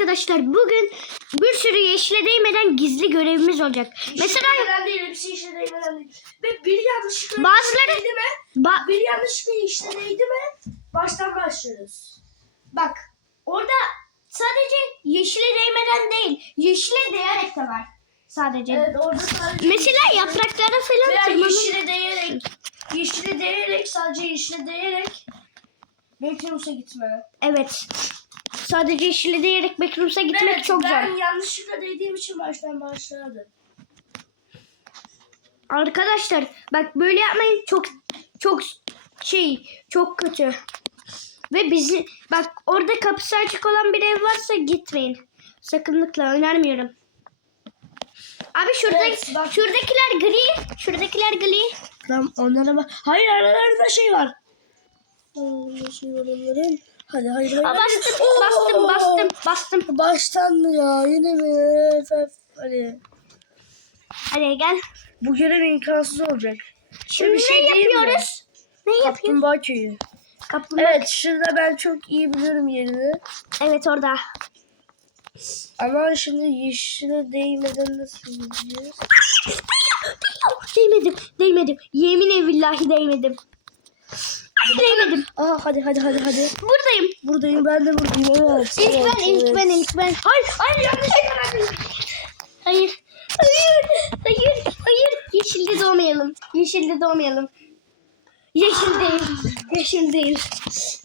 arkadaşlar bugün bir sürü yeşile değmeden gizli görevimiz olacak. Mesela Mesela değil, hepsi işe değmeden değil. Ve biri yanlışlıkla Bazıları- değdi mi? ba- Biri yanlışlıkla işe değdi mi? Baştan başlıyoruz. bak orada sadece yeşile değmeden değil yeşile değerek de var sadece. Evet orada sadece... Mesela yapraklara falan Veya tırmanın. yeşile değerek, yeşile değerek, sadece yeşile değerek Backrooms'a gitme. Evet. Sadece yeşile değerek Backrooms'a gitmek Evet, çok ben zor. yanlışlıkla değdiğim için baştan başladım. Arkadaşlar bak böyle yapmayın çok çok şey çok kötü. Ve bizi bak orada kapısı açık olan bir ev varsa gitmeyin. Sakınlıkla önermiyorum. Abi şurada Evet, bak. şuradakiler gri, şuradakiler gri. Tamam onlara bak. Hayır aralarında şey var. Şey var onların. Hadi. Aa, hayır. bastım, Oo! bastım, bastım, bastım. Baştan mı ya? Yine mi? Hadi. Hadi gel. Bu görev imkansız olacak. Şimdi bir şey ne yapıyoruz? Ne yapıyoruz? Kaplumbağa köyü. Kaplumbağa. Evet şurada ben çok iyi biliyorum yerini. Evet orada. Ama şimdi yeşile değmeden nasıl gideceğiz? Değmedim, değmedim. Yemin billahi değmedim. Değmedim. Aa hadi hadi hadi hadi. Buradayım. Buradayım ben de buradayım. Evet. İlk evet, ben, ilk ben, ilk ben. Hayır, hayır yanlış Hayır. Hayır, hayır, hayır. Yeşilde doğmayalım. Yeşilde doğmayalım. Yeşil değil. Yeşil değil.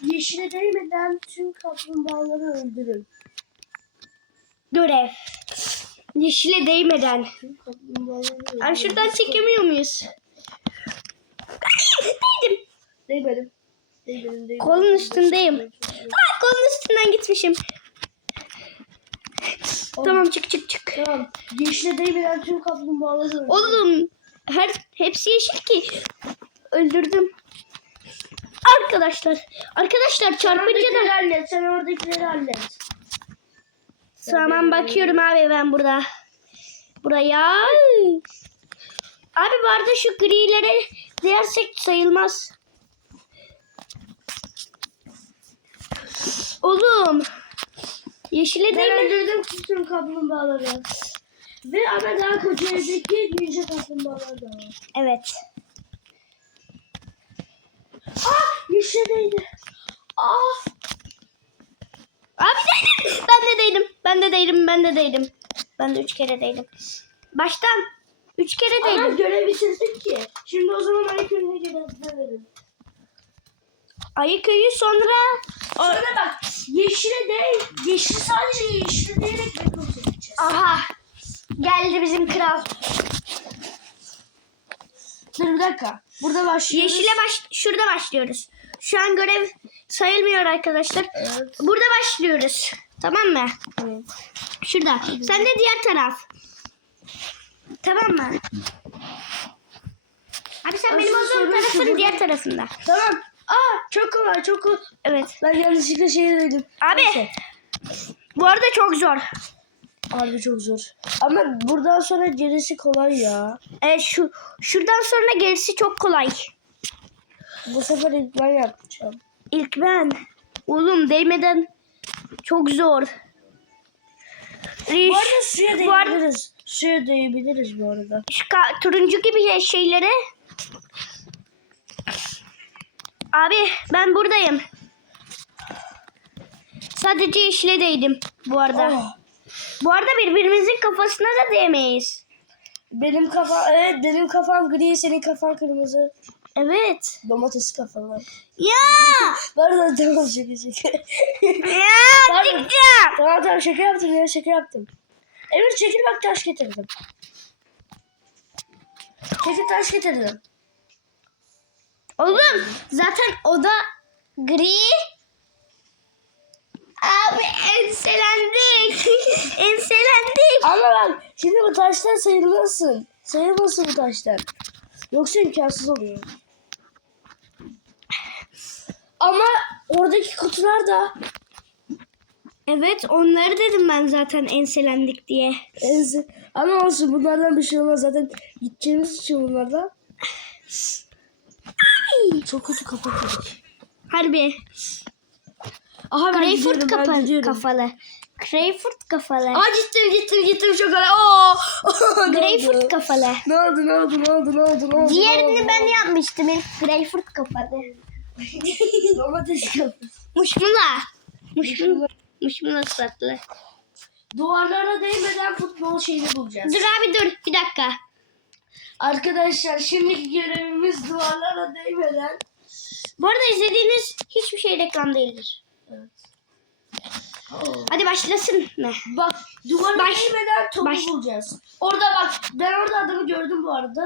Yeşile değmeden tüm kaplumbağaları öldürün. Görev. Yeşile değmeden. Ay şuradan çekemiyor muyuz? Değdim. Değmedim. Değmedim, değmedim. Kolun üstündeyim. Aa, kolun üstünden gitmişim. Tamam çık çık çık. Tamam. Yeşile değmeden tüm kaplumbağaları. Oğlum her hepsi yeşil ki. Öldürdüm. Arkadaşlar. Arkadaşlar çarpınca da hallet. Sen oradakileri hallet. Tamam bakıyorum abi ben burada. Buraya. Abi bu arada şu grilere dersek sayılmaz. Oğlum. Yeşile değil mi? öldürdüm tüm kaplumbağaları. Ve ama daha koca evdeki ninja kaplumbağalar da var. Evet. Ah! Yeşile değdi. Ah! Abi değdim. Ben de değdim. Ben de değdim. Ben de değdim. Ben de üç kere değdim. Baştan. Üç kere Ama değdim. görev bitirdik ki. Şimdi o zaman Aykön'e görev Ayı köyü sonra Sonra bak yeşile değil. Yeşil sadece yeşile değerek rekor çekeceğiz. Aha. Geldi bizim kral. Dur bir dakika. Burada başlıyoruz. Yeşile baş şurada başlıyoruz. Şu an görev sayılmıyor arkadaşlar. Evet. Burada başlıyoruz. Tamam mı? evet. Şurada. Sen de diğer taraf. Tamam mı? Abi sen Asıl benim olduğum tarafın diğer tarafında. Tamam. Aa çok kolay çok kolay. Evet. Ben yanlışlıkla şey dedim. Abi. Neyse. Bu arada çok zor. Harbi çok zor. Ama buradan sonra gerisi kolay ya. Evet şu şuradan sonra gerisi çok kolay. Bu sefer ilk ben yapacağım. İlk ben. Oğlum değmeden çok zor. Bu arada suya Bu arada- değebiliriz. Suya değebiliriz bu arada. Şu turuncu gibi şeylere. Abi ben buradayım. Sadece yeşile değdim bu arada. Oh. Bu arada birbirimizin kafasına da değmeyiz. Benim kafam evet benim kafam gri senin kafan kırmızı. Evet. Domates kafalı. Ya! Bu arada tamam şaka şaka. ya çıkacağım. tamam tamam şaka yaptım ya şaka yaptım. Emir çekil bak taş getirdim. Çekil taş getirdim. Oğlum zaten oda gri. Abi enselendik. enselendik. Ama bak şimdi bu taştan sayılmasın. Sayılmasın bu taştan. Yoksa imkansız oluyor. Ama oradaki kutular da Evet onları dedim ben zaten enselendik diye. ense- ama olsun bunlardan bir şey olmaz zaten gideceğimiz için bunlardan. Çok kötü kapatıyoruz. Harbi. Aha ben kafa- gidiyorum. kafalı. Greyfurt kafalı. Aa gittim gittim gittim çok ara. Oo. Oldu? kafalı. Ne oldu ne oldu ne oldu ne oldu ne oldu? Diğerini ben yapmıştım. İlk Greyfurt kafalı. Domates yaptım. Muşmula. Muşmula. Muşmula satlı. Duvarlara değmeden futbol şeyini bulacağız. Dur abi dur. Bir dakika. Arkadaşlar şimdiki görevimiz duvarlara değmeden. Bu arada izlediğiniz hiçbir şey reklam değildir. Evet. Hadi başlasın mı? Bak duvara Baş- değmeden topu baş- bulacağız. Orada bak ben orada adamı gördüm bu arada.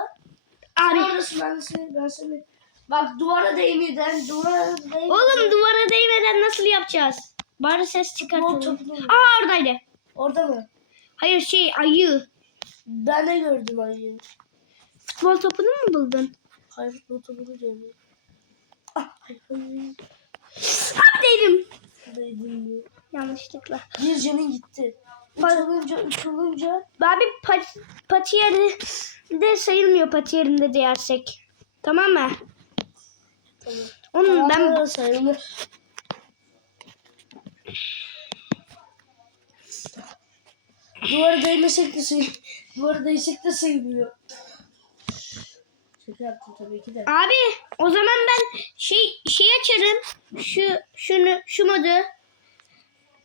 Abi. ben seni ben seni. Bak duvara değmeden duvara değmeden. Oğlum duvara değmeden nasıl yapacağız? Bari ses çıkartalım. Aa oradaydı. Orada mı? Hayır şey ayı. Ben de gördüm ayıyı. Futbol topunu mu buldun? Hayır futbol topunu gördüm. Ah hayır. hayır. Abi değdim. Değdim. Yanlışlıkla. Bir canın gitti. Üç olunca Abi pat, pati yerinde sayılmıyor pati yerinde de yersek. Tamam mı? tamam. Onun ben Ben sayılır. Duvara değmesek de sayılır. Duvara değsek de sayılmıyor. Şaka yaptım tabii ki de. abi o zaman ben şey şey açarım. Şu şunu şu modu.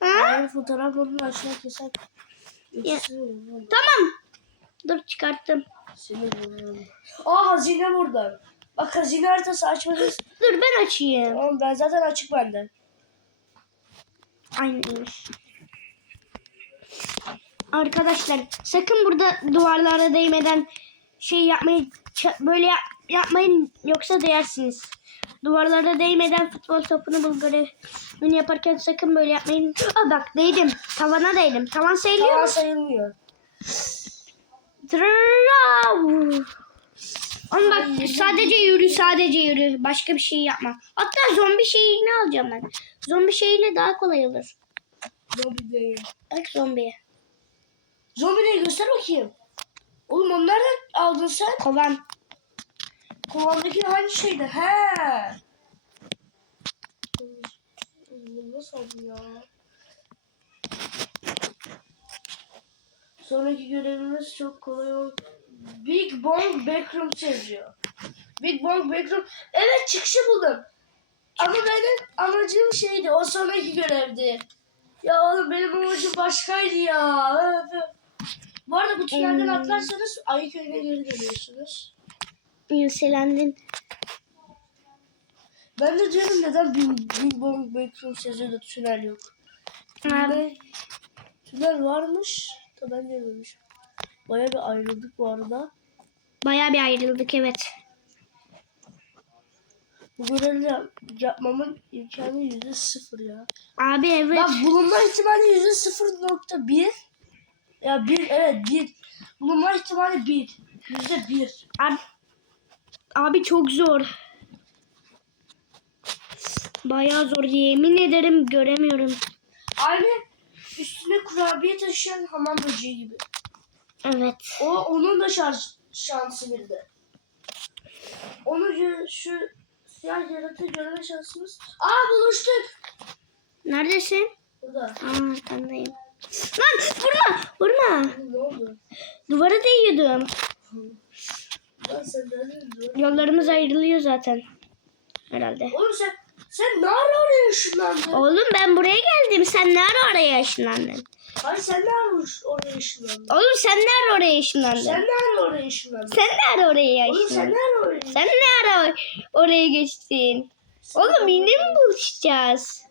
Ha? Hayır fotoğraf modunu açmak yasak. Ya. Tamam. Dur çıkarttım. Seni. Aa hazine burada. Bak hazine haritası açmadınız. Dur ben açayım. Tamam ben zaten açık bende. Aynıymış. Arkadaşlar sakın burada duvarlara değmeden şey yapmayın ça- böyle yap- yapmayın yoksa değersiniz. Duvarlara değmeden futbol topunu bul görevini yaparken sakın böyle yapmayın. Aa bak değdim. Tavana değdim. Tavan sayılıyor Tamam mu? sayılmıyor. Trav. Oğlum bak sadece yürü sadece yürü. Başka bir şey yapma. Hatta zombi şeyini alacağım ben. Zombi şeyiyle daha kolay olur. Zombi değil. Bak zombiye. Zombileri göster bakayım. Oğlum nereden aldın sen? Kovan. Kovandaki hangi şeydi? He. Nasıl oldu ya? Sonraki görevimiz çok kolay ol. Big Bang Backroom yazıyor. Big Bang Backroom. Evet çıkışı buldum. Ama benim amacım şeydi. O sonraki görevdi. Ya oğlum benim amacım başkaydı ya. Bu arada bu tünelden Hmm. atlarsanız Ayı Köyü'ne geri dönüyorsunuz. Yükselendin. Ben de diyorum neden Big, Big Bang Backroom yazıyor da tünel yok. Abi, Ne? Tünel varmış da ben görmemişim. Baya bir ayrıldık bu arada. bayağı bir ayrıldık evet. Bu görevi yap- yapmamın imkanı yüzde sıfır ya. Abi evet. Bak bulunma ihtimali yüzde sıfır nokta bir. Ya bir evet bir. Bulunma ihtimali bir. Yüzde bir. Abi, abi çok zor. Bayağı zor. Yemin ederim göremiyorum. Aynı üstüne kurabiye taşıyan hamam böceği gibi. Evet. O onun da şarj şansı bir de. Onu şu siyah yaratığı görme şansımız. Aa buluştuk. Neredesin? Burada. Aa arkandayım. Lan vurma vurma. Ne oldu? Duvara değiyordum. Yollarımız ayrılıyor zaten. Herhalde. Oğlum sen sen ne ara oraya ışınlandın? Oğlum ben buraya geldim. Sen ne ara oraya ışınlandın? Hayır sen ne ara oraya ışınlandın? Oğlum sen ne ara oraya ışınlandın? Sen ne ara oraya ışınlandın? Sen ne ara oraya Oğlum sen ışınlandın? ne ara oraya Sen ne ara oraya geçtin? Oğlum yine mi buluşacağız?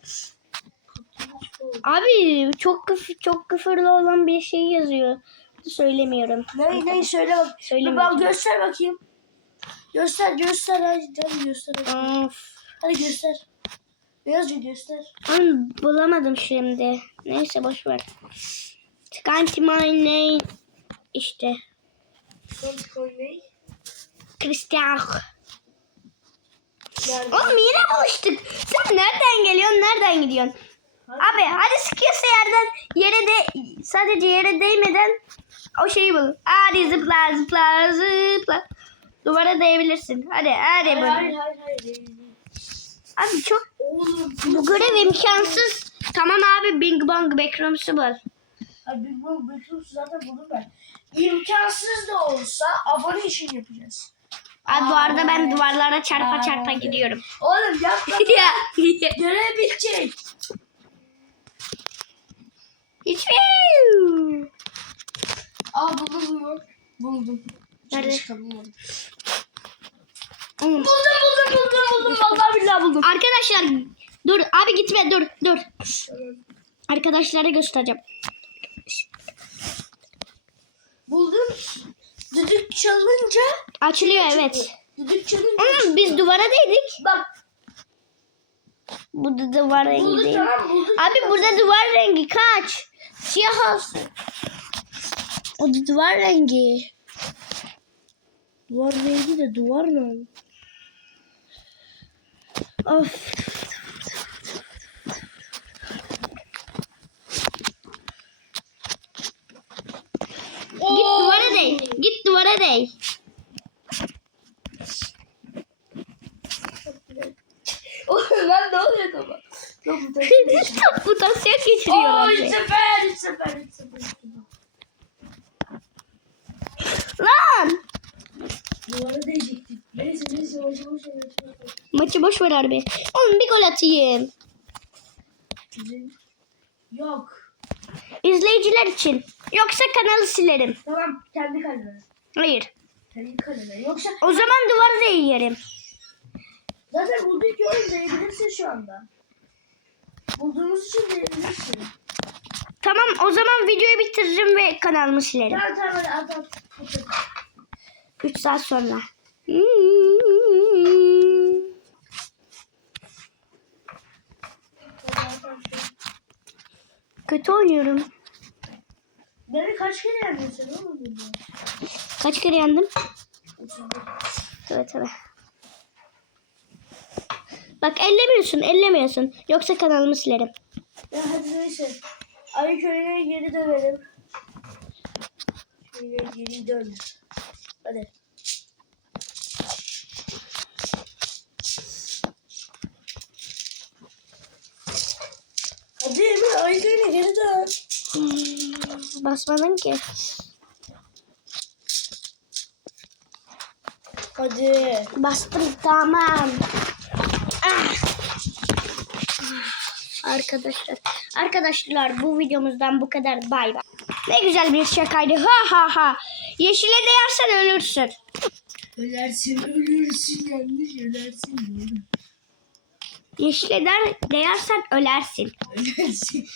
Abi çok küfür, çok küfürlü olan bir şey yazıyor. Söylemiyorum. Ne ne söyle bak. Bir bak göster bakayım. Göster göster hadi, hadi göster. Of. Hadi göster. Ne yazıyor göster. Oğlum bulamadım şimdi. Neyse boş ver. Scanty my name. İşte. Christian. Oğlum yine buluştuk. Sen nereden geliyorsun, nereden gidiyorsun? Abi hadi sıkıyorsa yerden yere de sadece yere değmeden o şeyi bul. Hadi zıpla zıpla zıpla. Duvara değebilirsin. Hadi hadi Hayır hayır hayır. hayır. Abi çok Oğlum. Bu görev imkansız. Tamam abi Bing Bong Backrooms'u bul. Abi Big Bang Backrooms'u zaten buldum ben. İmkansız da olsa abone için yapacağız. Abi bu arada ben duvarlara çarpa çarpa gidiyorum. Oğlum yapma. ya. Görev bitecek. Hiçbir. Aa buldum mu? Buldum. Nerede? Çalıştım. Oğlum. Buldum buldum buldum buldum. Vallahi billahi buldum. Arkadaşlar dur abi gitme dur dur. Arkadaşlara göstereceğim. Buldum. Düdük çalınca. Açılıyor evet. Düdük çalınca. Oğlum biz duvara değdik. Bak Bu da duvar rengi bulduk değil. tamam bulduk. Abi burada duvar rengi kaç? Siyah olsun. O da duvar rengi. Duvar neydi de duvar ne? Of. Git duvara değ. Git duvara değ. Oğlum lan ne oluyor baba? Yok bu da. Top mutasyon geçiriyor. Oo abi. üç sefer, üç sefer, üç sefer. üç sefer. Lan. Duvara değecektik. Neyse neyse yavaş yavaş. Maçı boş ver abi. Oğlum bir gol atayım. Yok. İzleyiciler için. Yoksa kanalı silerim. Tamam kendi kalene. Hayır. Kendi kalene. Yoksa O zaman duvarı da yerim. zaten bulduk ki oyun diyebilirsin şu anda. Bulduğumuz için diyebilirsin. Tamam o zaman videoyu bitiririm ve kanalımı silerim. Tamam tamam at at. at, at. 3 saat sonra. Kötü oynuyorum. Beni kaç kere yendin sen oğlum? Kaç kere yendim? Evet evet. Bak ellemiyorsun ellemiyorsun. Yoksa kanalımı silerim. Ya hadi neyse. Ayı köyüne geri dönelim. Köyüne geri dön. Hadi. Hadi Emir ayı köyüne geri dön. Hmm, Basmadın ki. Hadi. Bastım tamam. Ah. Arkadaşlar. Arkadaşlar bu videomuzdan bu kadar. Bay bay. Ne güzel bir şakaydı. Ha ha ha. Yeşile değersen ölürsün. Ölersin ölürsün yanlış ölersin doğru. Yeşile der, değersen ölersin. Ölersin.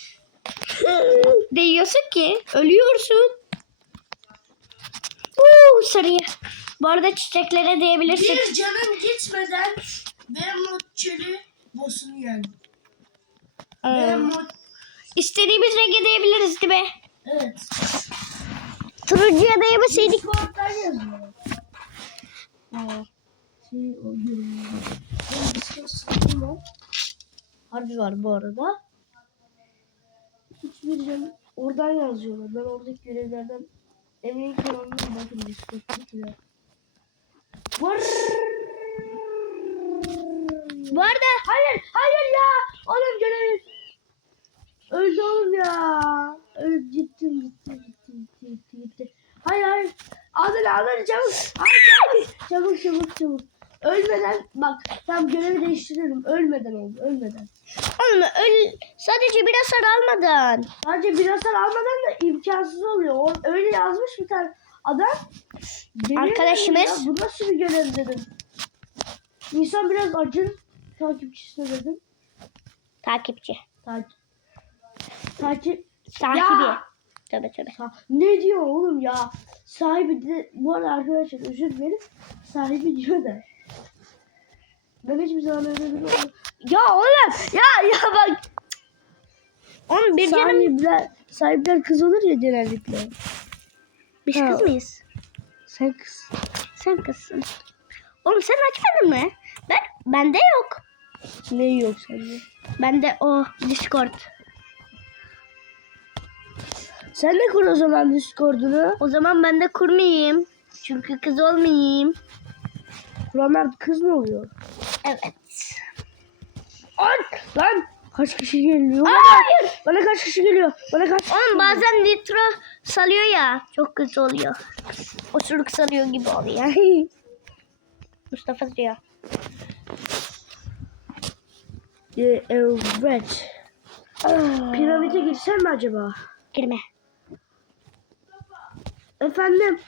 Değiyorsun ki ölüyorsun. Uuu sarıya. Bu arada çiçeklere değebilirsin. Bir canım gitmeden Vermont çölü boss'unu yendim. Ee, Vermont istediğimiz renge değebiliriz değil mi? evet. Turuncuya değmeseydik. Discord'dan yazıyor. Şey o görünüyor. Harbi var bu arada. Hiçbir can oradan yazıyorlar. Ben oradaki görevlerden Emin'in kanalına bakın Discord'dakiler. Var. Bu arada Hayır, hayır ya. Oğlum görev. Öldü oğlum ya. Öldü gittim gittim gittim gitti gitti gitti. Hayır hayır. Alır alır çabuk. Hayır çabuk. Çabuk çabuk. Ölmeden bak tam görevi değiştiriyorum. Ölmeden oldu ölmeden. oğlum öl sadece bir hasar almadan. Sadece bir hasar almadan da imkansız oluyor. O, öyle yazmış bir tane adam. Arkadaşımız- Ya, bu nasıl bir görev dedim. İnsan biraz acır takipçisine dedim. Takipçi. Takip. Takip. Sahibi. Ya! Tabii tabii. Ha, ne diyor oğlum ya? Sahibi de bu arada arkadaşlar özür dilerim. Sahibi diyor da. Ben hiçbir zaman öyle bir oğlum. Ya oğlum ya ya bak. Oğlum bir canım. Sahipler, sahipler kız olur ya genellikle. Biz Ha. kız mıyız? Sen kız. Sen kızsın. Oğlum sen açmadın mı? Ben bende yok. Ne yok sende? Bende o Discord. Sen de kur o zaman Discord'unu. O zaman ben de kurmayayım. Çünkü kız olmayayım. Kuranlar kız mı oluyor? Evet. Ay, lan kaç kişi geliyor? Hayır. Bana kaç kişi geliyor? Bana kaç kişi Oğlum bazen nitro salıyor ya. Çok kötü oluyor. Osuruk salıyor gibi oluyor. Mustafa diyor. Ee, evet. Piramide girsem mi acaba? Girme. Efendim?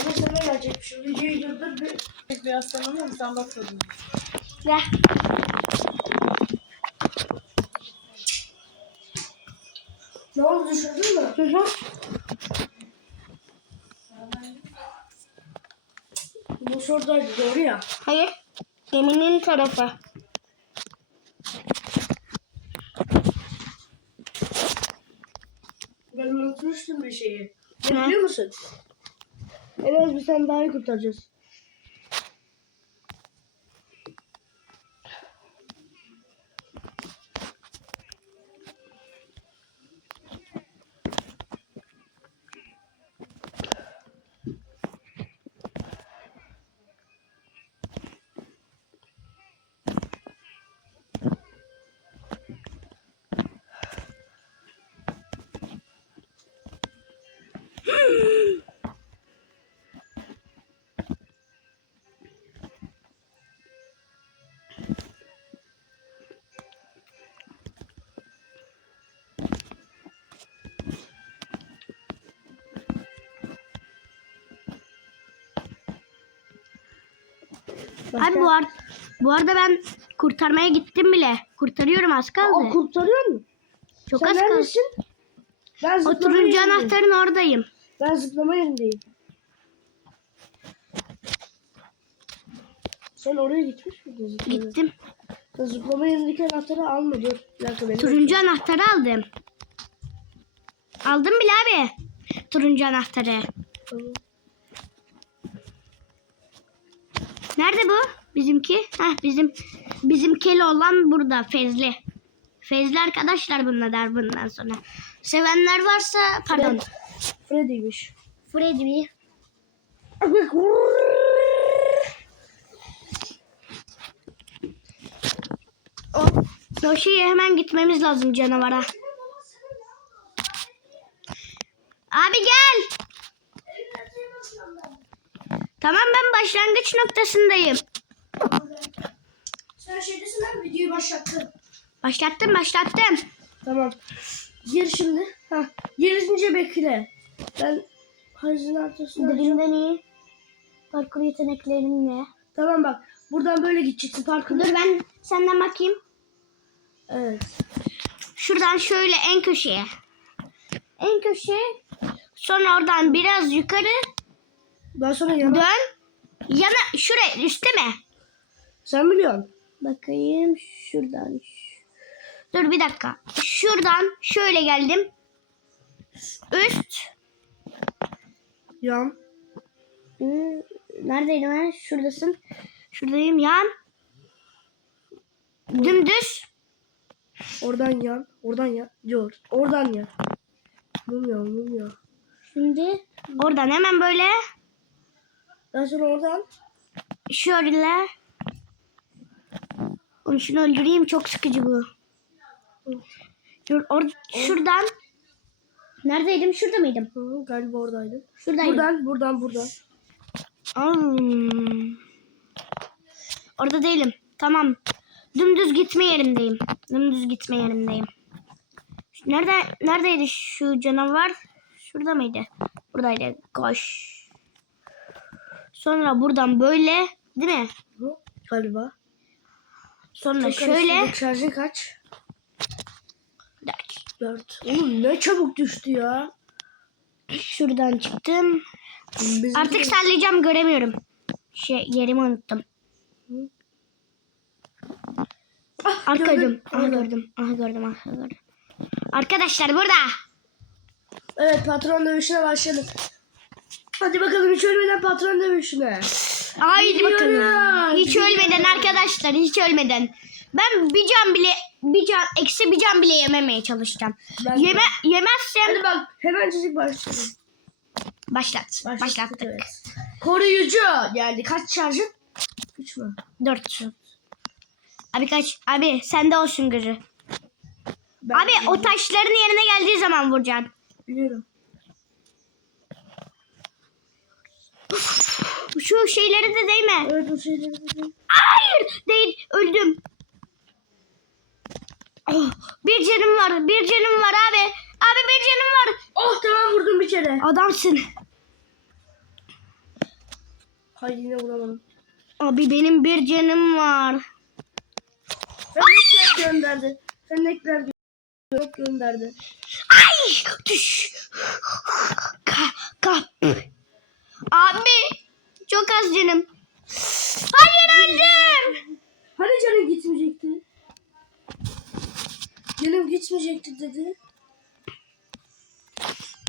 Ama sana gelecekmişim. Videoyu durdur bir. Biraz sanamıyor musun? Sen bakmadın. Gel. Ne oldu düşürdün mü? Hı hı. Bu şuradaydı doğru ya. Hayır. Geminin tarafı. Ben unutmuştum bir şeyi. Ne biliyor musun? En az bir tane daha kurtaracağız. Abi bu, ar- bu arada ben kurtarmaya gittim bile. Kurtarıyorum az kaldı. Aa, kurtarıyor mu? Çok Sen az kaldı. neredesin? Ben O zıplama turuncu yerindeyim. anahtarın oradayım. Ben zıplama yerindeyim. Sen oraya gitmiş miydin? zıplama? Gittim. Sen zıplama yerindeki anahtarı alma dur. Dakika. Turuncu anahtarı aldım. Aldım bile abi. Turuncu anahtarı. Tamam. Nerede bu? Bizimki? Heh bizim bizim keli olan burada Fezli. Fezli arkadaşlar bununla der bundan sonra. Sevenler varsa pardon. Freddy'miş. Freddy. O, o şeye hemen gitmemiz lazım canavara. Abi gel. Tamam ben başlangıç noktasındayım. Sen şeydesin lan videoyu başlattın. Başlattım başlattım. Tamam. Gir şimdi. Hah. Girince bekle. Ben hazın ortasına Dilinden iyi. Parkur yeteneklerin ne? Tamam bak. Buradan böyle gideceksin parkında. Dur ben senden bakayım. Evet. Şuradan şöyle en köşeye. En köşeye. Sonra oradan biraz yukarı Daha sonra yana. dön. Yana şuraya üstte mi? Sen biliyorsun. Bakayım şuradan. Dur bir dakika. Şuradan şöyle geldim. Üst. Yan. Neredeydim ben? Şuradasın. Şuradayım yan. Dümdüz. Oradan yan. Oradan yan. Yok. Oradan yan. Bilmiyorum bilmiyorum. Şimdi oradan hemen böyle Sonra oradan. şöyle. Oğlum şunu öldüreyim çok sıkıcı bu. Dur or şuradan. Neredeydim? Şurada mıydım? Hı, galiba oradaydın. Şuradaydım. Buradan buradan buradan. Hmm. Orada değilim. Tamam. Dümdüz gitme yerindeyim. Dümdüz gitme yerindeyim. Nerede neredeydi şu canavar? Şurada mıydı? Buradaydı. Koş. Sonra buradan böyle, değil mi? Galiba. Sonra Tekrar şöyle üstündeki Şarjın kaç? Dört. Dört. Oğlum ne çabuk düştü ya. şuradan çıktım. Bizimki Artık sallayacağım göremiyorum. Şey yerimi unuttum. Ah, Arka gördüm. gördüm. Aha Orada. gördüm. Aha gördüm. Aha gördüm. Arkadaşlar burada. Evet patron dövüşüne başladık. Hadi bakalım hiç ölmeden patron dövüşüne. Haydi bakalım. Hiç ölmeden arkadaşlar hiç ölmeden. Ben bir can bile bir can eksi bir can bile yememeye çalışacağım. Ben. Yeme yemezsem Hadi bak hemen çocuk başlayalım. başlat. Başlattık. Evet. Koruyucu geldi. Kaç şarjın? Üç mü? Dört. Abi kaç. Abi sende olsun gözü. Ben Abi o taşların yerine geldiği zaman vuracaksın. biliyorum. Şu şeyleri de değme. Evet o şeyleri de Hayır değil öldüm. Oh, bir canım var bir canım var abi. Abi bir canım var. Oh tamam vurdum bir kere. Adamsın. Hayır yine vuramadım. Abi benim bir canım var. Fenekler gönderdi. Fenekler gö- gönderdi. Ay düş. Ka kap. Abi çok az canım. Hayır öldüm. Hani canım gitmeyecekti? Canım gitmeyecekti dedi.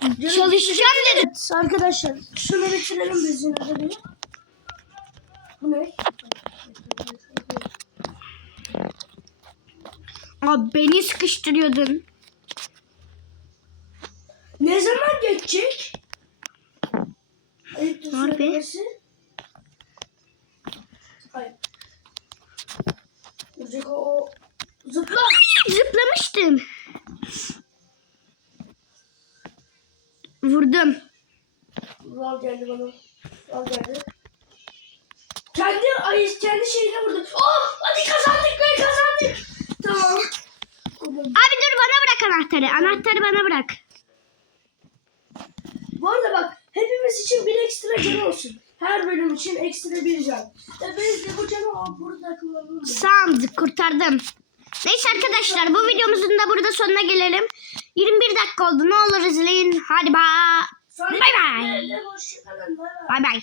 Canım Çalışacağım dedi. Evet, arkadaşlar şunu bitirelim biz yine de bir. Bu ne? Abi beni sıkıştırıyordun. Ne zaman geçecek? Söylemesi. Hayır. O. Zıpla. Zıplamıştım. Vurdum. Val geldi bana. Val geldi. Kendi ay kendi şeyine vurdu. Oh hadi kazandık be kazandık. Tamam. Abi dur bana bırak anahtarı. Anahtarı bana bırak. Bu arada bak hepimiz için bir ekstra can olsun. Her bölüm için ekstra bir can. E biz de bu canı burada kullanalım. Sound kurtardım. Neyse arkadaşlar bu videomuzun da burada sonuna gelelim. 21 dakika oldu. Ne olur izleyin. Hadi Bay. Bay bay. Bay bay.